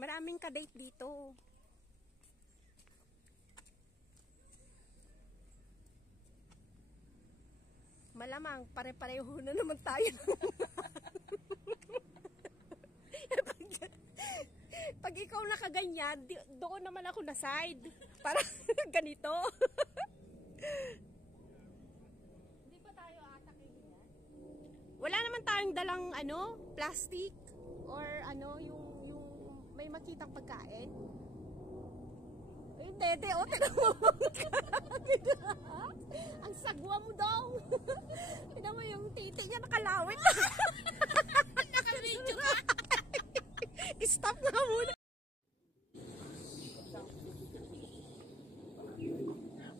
Maraming kadate dito. Malamang pare-pareho na naman tayo. Pag ikaw nakaganyan, doon naman ako na side. Para ganito. Hindi pa tayo atakin yan? Wala naman tayong dalang plastic or yung may makitang pagkain. Hindi, tinan mo. Ang sagwa mo daw. Tinan mo yung titi niya nakalawit. Naka-video ka. Stop na muna.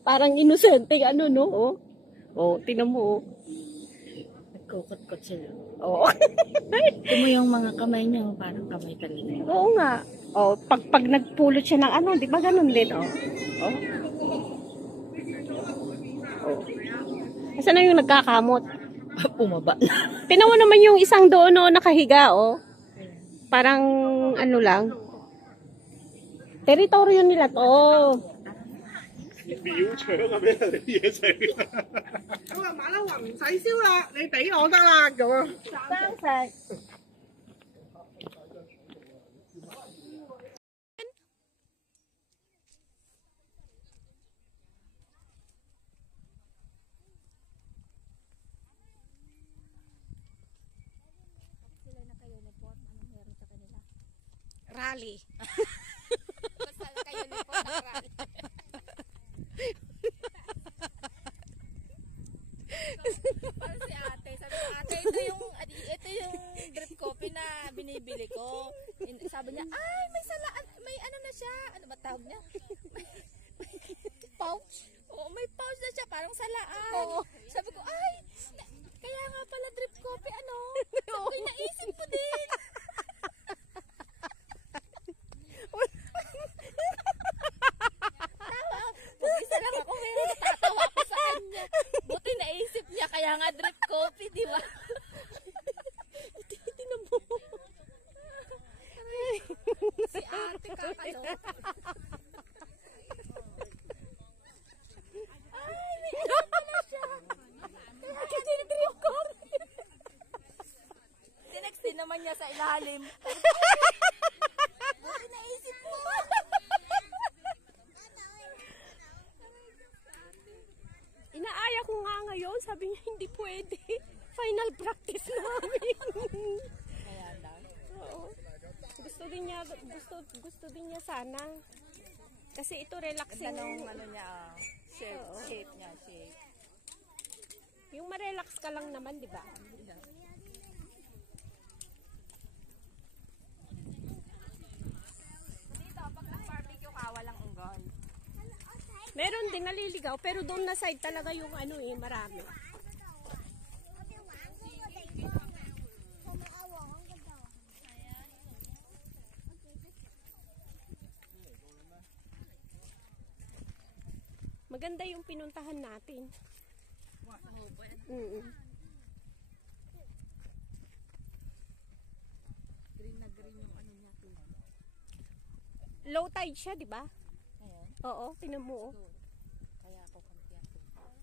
Parang inosenteng no? Oh, tinan mo. Nagkukot-kot sila. Oo. Ito mo yung mga kamay niya, parang kamay kanina. Oo nga. Oh, pag nagpulot siya ng di ba ganun din, oh. Oh. Oh. Asan na yung nagkakamot? Pumaba. Tingnan mo naman yung isang doon, nakahiga, oh. Parang lang. Teritoryo nila to. 秒搶啊！俾人哋啲嘢食。咁啊，馬騮話唔使燒啦，你俾我得啦咁啊。生食。Rally. Basta naka-uniform na rally. Parang si ate, sabi ko, ate, ito yung drip coffee na binibili ko. Sabi niya, ay, may salaan, may na siya. Ano ba tawag niya? Pouch? Oo, may pouch na siya, parang salaan. Oo. Sabi ko, ay, kaya nga pala drip coffee, Sabi ko, naisip ko din. Isa lang ako, meron natatawa ko sa kanya. Buti naisip niya, kaya nga drip coffee, di ba? Tinan mo. Si ate kakalo. Ay, may pala siya. Drip coffee. Sinextin naman niya sa ilalim. Buti naisip mo. Inaaya ko nga ngayon, sabi niya hindi pwede. Final practice namin. Kaya lang. Oo. Gusto din niya sana. Kasi ito relaxing. Ganda niya, shape niya, shape. Yung ma-relax ka lang naman, di ba? Dito, pag nag-barbecue ka, walang unggoy. Meron din naliligaw, pero doon na side talaga yung marami. Maganda yung pinuntahan natin. Green na green yung niya. Low tide siya, di ba? Ayan. Oo, tinan mo. Kaya ako kampi ako.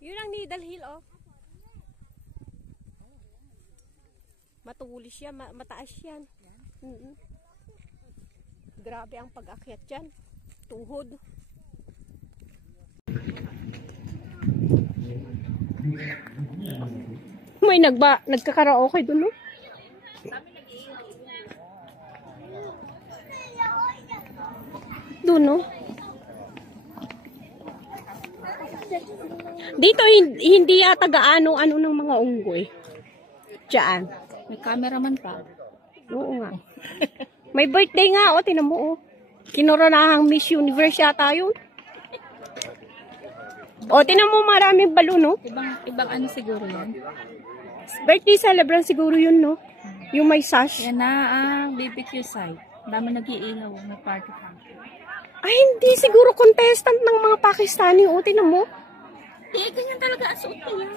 Yun ang Needle Hill, oh. Matulis siya, mataas yan. Grabe ang pag-akyat dyan. Tuhod. May nagkakaraoke dun, no? Doon, no? Dito, hindi yata gaano ng mga unggoy. Diyan. May cameraman pa. Oo nga. May birthday nga, tinan mo, Kinoronahang Miss Universe yata yun. Tinan mo, maraming balon, no? Ibang siguro yan. Birthday celebrant siguro yun, no? Yung may sash. Yan na ang BBQ site. Dami nag-iilaw, may party pa. Ay, hindi siguro contestant ng mga Pakistani, tinan mo. Ganyan talaga ang suot nila.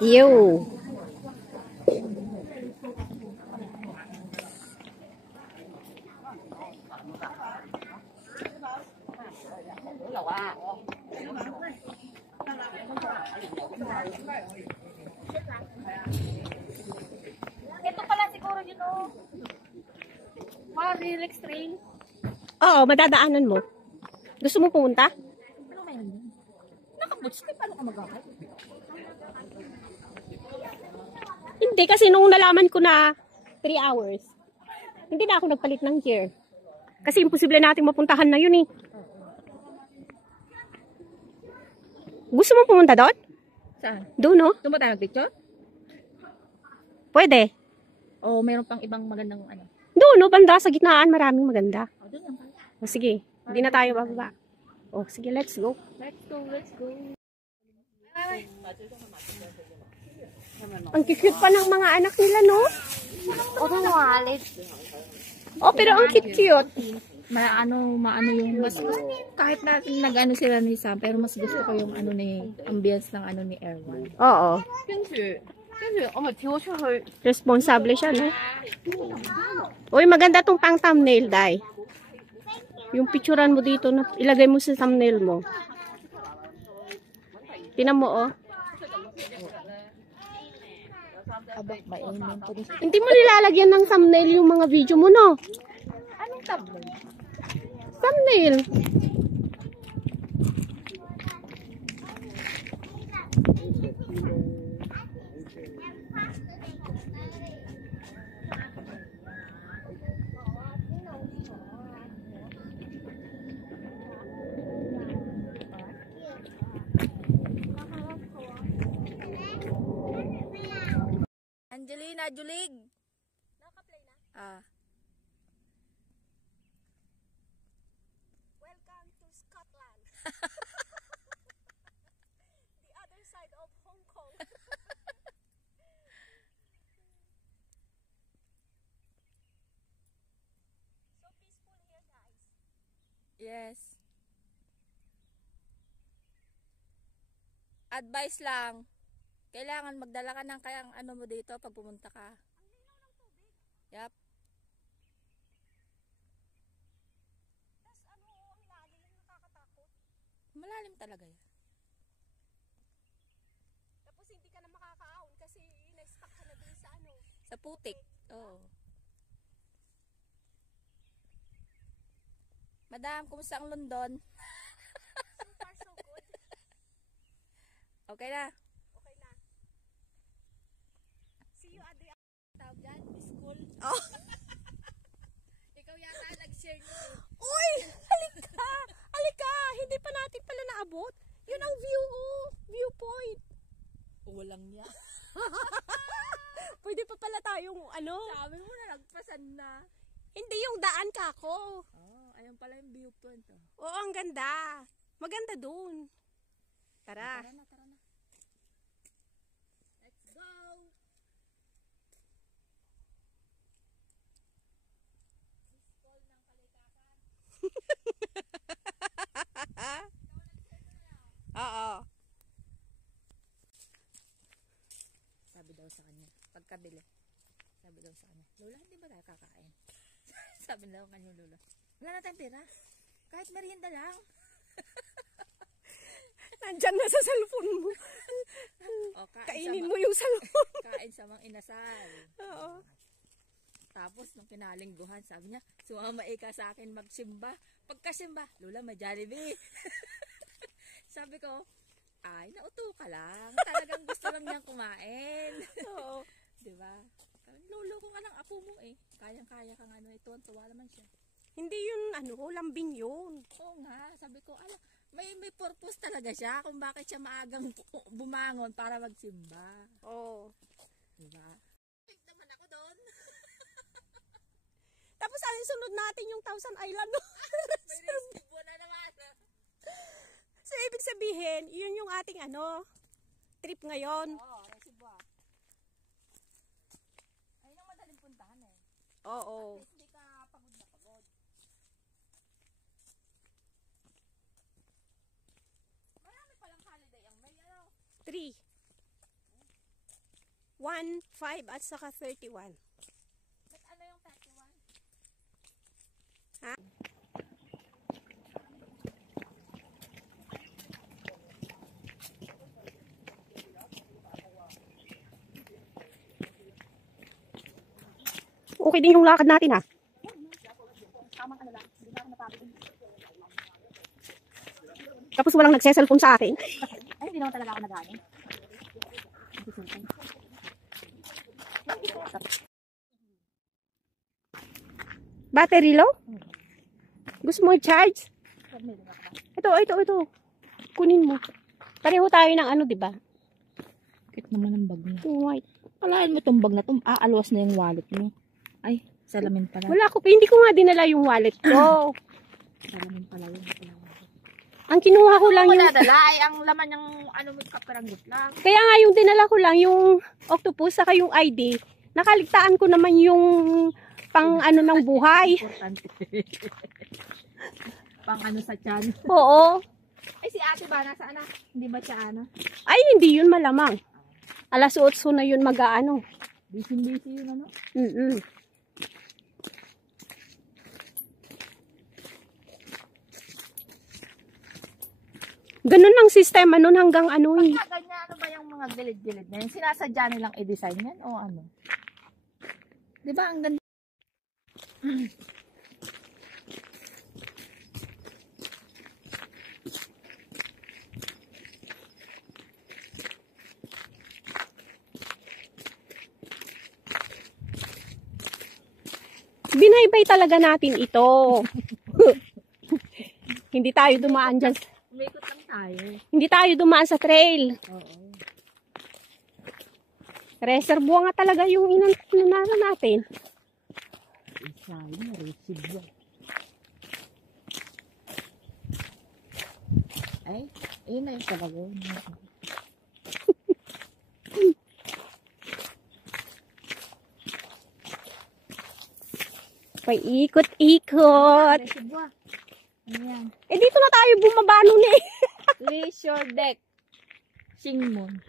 Yo. Ito pala siguro yun oh. Wow, relax train. Oo, madadaanan mo. Gusto mo pumunta? Ano may yun? Nakaboots ka, paano ka mag-akay? Hindi, kasi nung nalaman ko na 3 hours, hindi na ako nagpalit ng gear. Kasi imposible nating mapuntahan na yun eh. Gusto mo pumunta doon? Saan? Doon, no? Doon mo tayo picture? Pwede. O mayroon pang ibang magandang ano? Doon, no? Banda sa gitnaan, maraming maganda. O, doon lang pala. O, sige, hindi na tayo bababa. O, sige, let's go. Let's go, let's go. Ang cute pa ng mga anak nila, no? Oo, wallet. Oh, pero ang cute. Maano yung mas kahit natin nag-ano sila ni Sam, pero mas gusto ko yung ano ni ambience ng ano ni Erwan. Oo. Responsable siya, no? Uy, maganda tong pang thumbnail, Day. Yung picturean mo dito, na ilagay mo sa thumbnail mo. Tinan mo, oh. Aba, mainim po din. Hindi mo nilalagyan ng thumbnail yung mga video mo, no? Anong tablet? Thumbnail. Angelina Julig. Naka-play na? Ah. Welcome to Scotland. The other side of Hong Kong. So peaceful here, guys. Yes. Advice lang. Kailangan magdala ka ng kayang ano mo dito pag pumunta ka. Ang linaw ng tubig. Yep. Tapos ano, ang lalim, nakakatakot. Malalim talaga yan. Tapos hindi ka na makakaahon kasi na-stuck ka na dun sa ano. Sa putik. Oo. Madam, kumusta ang London? So far so good. Okay na. Okay na. See you at the Tawag dyan, school. Oh. Ikaw yata nag-share nyo. Uy! Halika! Halika! Hindi pa natin pala naabot. Yun ang view, oh. Viewpoint. Walang niya. Pwede pa pala tayong ano. Sabi mo na nagpasan na. Hindi yung daan kako. Oh, ayun pala yung viewpoint. Oh. Oo, ang ganda. Maganda dun. Tara. Tara na, tara na. Let's go! School ng kalikasan. Oo. Sabi daw sa kanya, pagkabili. Sabi daw sa kanya, Lola, hindi ba tayo kakain? Sabi daw kanya Lola, wala na tayong pera. Kahit merienda lang. Nandyan na sa cellphone mo. O, Kainin mo yung cellphone. Kain sa mga inasal. Oo. Tapos, nung kinalingguhan, sabi niya, sumama ka sa akin magsimba. Pagkasimba, Lola, may Jollibee. Sabi ko, ay, nauto ka lang. Talagang gusto lang niyang kumain. Oo. Diba? Lolo ko ka ng apo mo eh. Kayang-kaya kang ano, tuwan-tuwa naman siya. Hindi yun, ano, lambing yun. Oo nga, sabi ko, ala, may purpose talaga siya kung bakit siya maagang bumangon para magsimba. Oo. Diba? Think naman ako doon. Tapos ang sunod natin yung Thousand Island. No? May resibo na naman. So, ibig sabihin, yun yung ating ano, trip ngayon. Oo, resibo. Ayun ang madaling puntahan eh. Oo. At least hindi ka pagod na 31.5 at saka 31. Ano yung 31? Ha? Okay din yung lakad natin ha. Tapos walang nagse-cellphone sa akin. Ay, hindi naman talaga ako nag-ano. Battery low? Gusto mo i-charge? Ito. Kunin mo. Pareho tayo ng ano, di ba? Bakit naman ang bag mo? Yung white. Alain mo itong bag na ito. Alwas na yung wallet mo. Ay, salamin pala. Wala ko. Hindi ko nga dinala yung wallet ko. Salamin pala yun. Ang kinuha ko lang Ang yung... wala dala ay ang laman ng ano mo kaparanggot lang. Kaya nga yung dinala ko lang yung octopus saka yung ID. Nakaligtaan ko naman yung pang ano ng buhay. Importante. Pang ano sa tiyan. Oo. Ay, si ate ba? Nasa ana? Hindi ba siya ano? Ay, hindi yun malamang. Alas 8 na yun mag-ano. Busy yun ano? Ganun lang sistema nun hanggang ano eh. Pagka ganyan, ano ba yung mga gilid-gilid na yun? Sinasadya nilang i-design yan o ano? Di ba ang ganda? Binaybay talaga natin ito. Hindi tayo dumaan dyan. Umikot lang tayo. Hindi tayo dumaan sa trail. Oo. Reservoir nga talaga yung inanara natin. Isayin na reservoir. Ay, ayun na yung talaga. May ikot-ikot. Reservoir. Ayan. Eh dito na tayo bumaba nun eh. Leisure deck. Shingmon.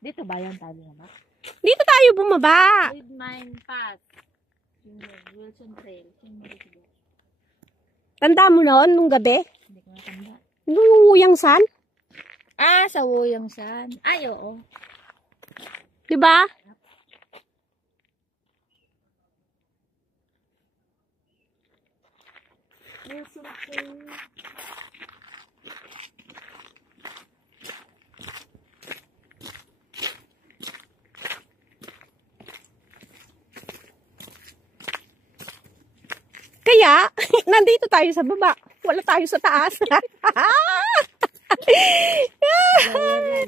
Dito ba yan tayo naman? Dito tayo bumaba. With mine path. Shingmon. Wilson Trail. Shingmon Reservoir. Tanda mo noon nung gabi? Hindi ko natanda. Nung Wuyang San? Ah, sa Wuyang San. Ay, oo. Diba? Wilson Trail. Kaya, nandito tayo sa baba. Wala tayo sa taas.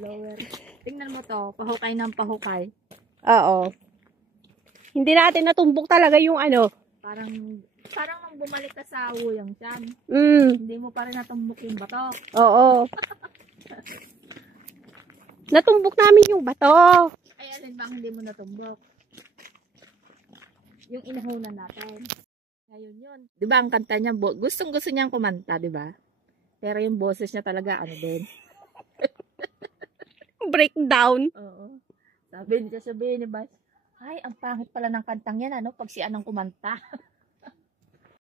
Lower. Tingnan mo to. Pahukay ng pahukay. Oo. Hindi natin natumbok talaga yung ano. Parang nang bumalik ka sa Wuyang San. Hindi mo pa rin natumbok yung bato. Oo. Natumbok namin yung bato. Ay, alin bang hindi mo natumbok? Yung inahunan natin. Ngayon yun. Di ba ang kanta niya, gustong gusto niyang kumanta, di ba? Pero yung boses niya talaga, ano din? Breakdown. Oo. Sabi ni Bash, ay, ang pangit pala ng kantang yan, ano? Pag si Anang kumanta.